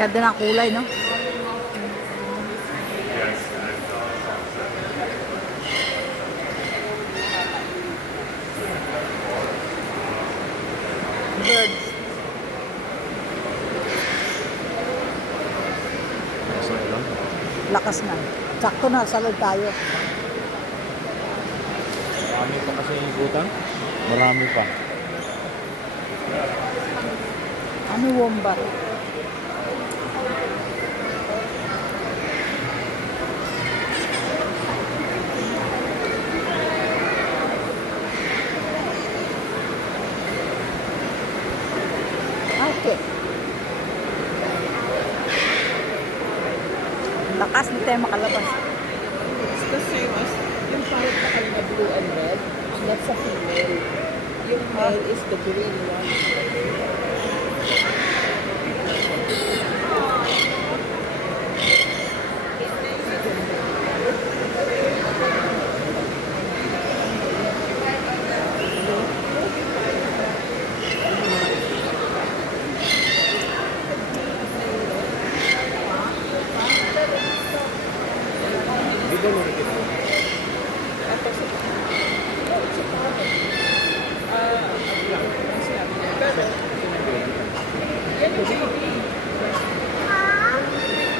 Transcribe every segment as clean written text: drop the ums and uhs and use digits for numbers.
Ganda ng kulay, no? Birds. Lakas na. Sakto na, salad tayo. Marami pa kasi ikutan. Marami pa. Ano wombat? Okay. Lakas, hindi tayo makalabas. It's the same as yung parang na blue and red. That's a female. Yung male is the green one.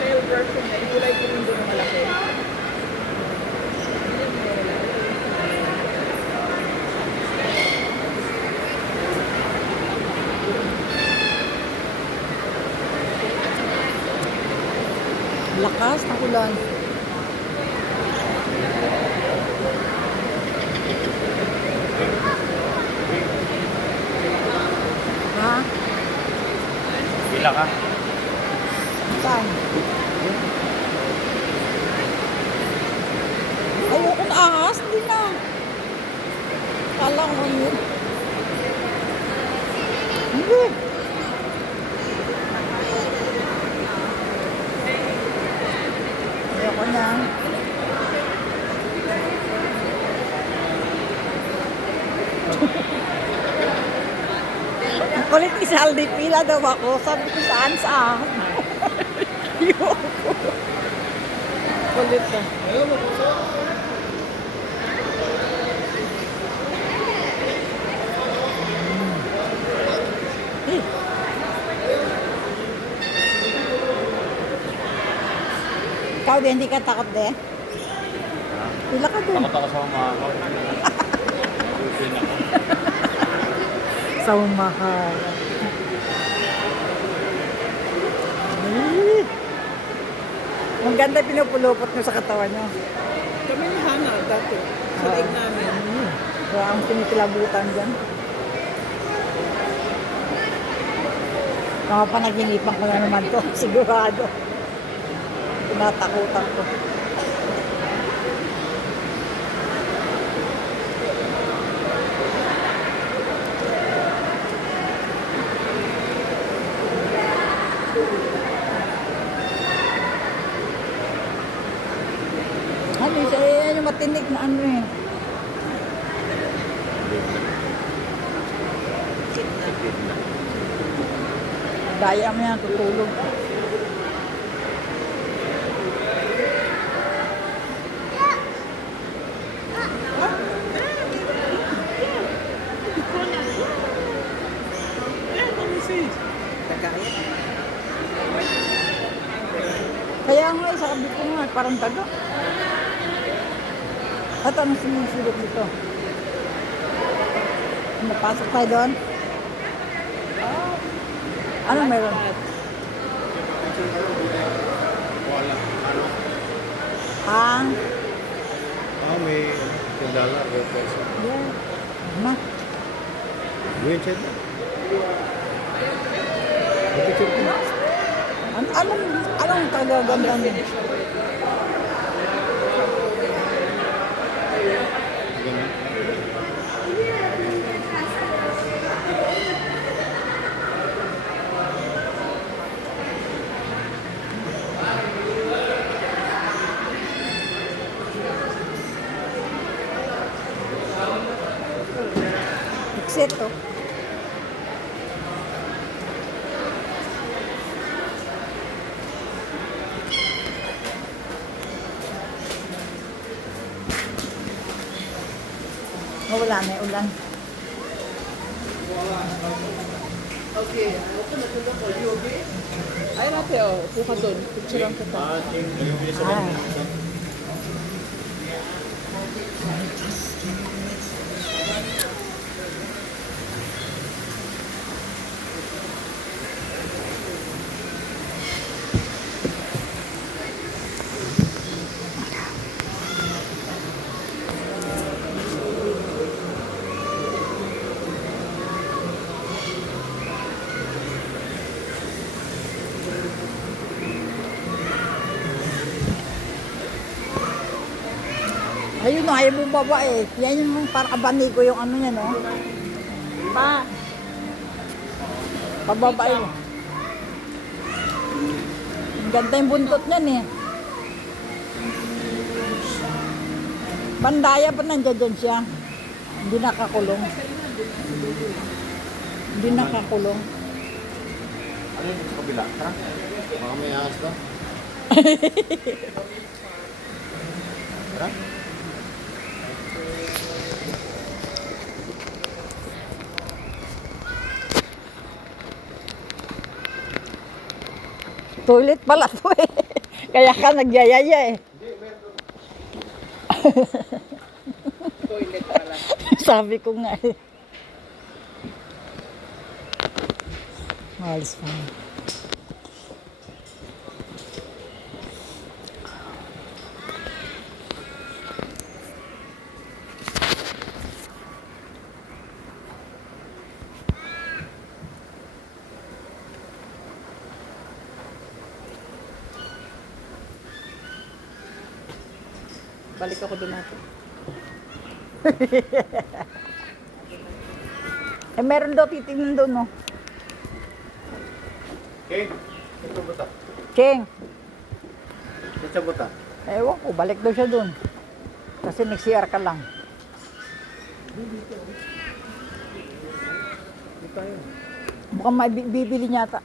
Male version niya, yung kulay green doon na malaki. Lakas ng ulan. Ha? Pila ka? Saan? Ayoko na ahas. Hindi na. Kala ko yun. Hindi. Ayoko na. Ang kulit ni Saldi, pila daw ako. Sabi ko saan? Ayoko. Kulit na. Eh. Ikaw din, hindi ka takot din? Pila ka din. Takot ako sa mga ako. Usin ako. Sa umahal. Ang ganda pinupulupot nyo sa katawan nyo. Kami ni Hana dati. Sa leg namin. Kaya ang pinikilabutan dyan. Mga panaginipan ko na naman to. Sigurado. Tinatakutan ko. Ano yung matinik na ano eh. Daya mo yan, tutulog. Kaya nga, isa kabit ko nga, parang taga. At anong sinisilip dito? Napasok tayo doon? Ano meron? Ah, May sandala. yeah. Ma, Buyan siya na. anong kagaganda niya? Exit, oh. Wala na yung ulan. Ay, ate, oh. Upo ka doon. Picturean kita. Ah. Ayun na, ayaw mo baba eh. Yan yung parang kabani ko yung ano niya, no? Pa. Pababa yun. Ang ganda yung buntot niyan eh. Bandaya pa nandiyan dyan siya. Hindi nakakulong. Hindi nakakulong. Ano yung sa kabila? Tara. Baka may ahas to. Tara. Toilet pala to eh. Kaya ka nagyayaya eh. Toilet pala. Sabi ko nga eh. Malis pa. Balik ako doon natin. Eh meron daw titingnan doon no. Okay. Ito buta. Cheng. Ito buta. Ewan ko, balik daw siya doon. Kasi nag-CR ka lang. Di pa yun. Mukhang may bibili niya ata.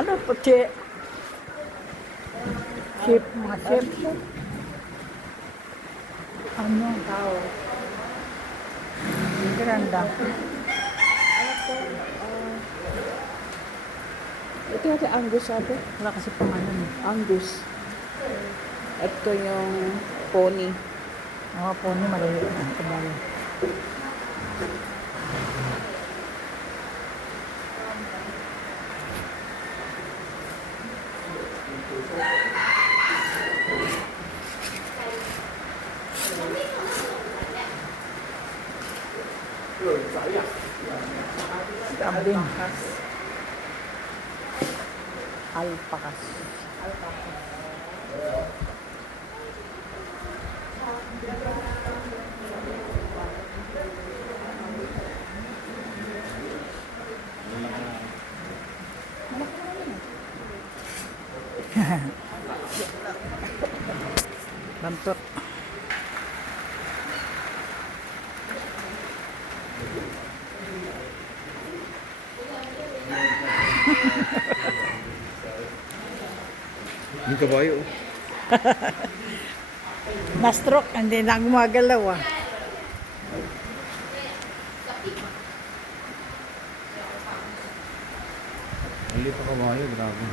Ano po, che? Chip, mga chip. Ano? Tao. Ganda. Ito yung Angus sabi. Wala kasi pangalan eh. Angus. Ito yung pony. Mga pony, maliliit na. Kabalo. Kambing. Alpakas. Bantot. Yung kabayo. Na-stroke, hindi na gumagalaw ah. Mali pa kawayo, grabe.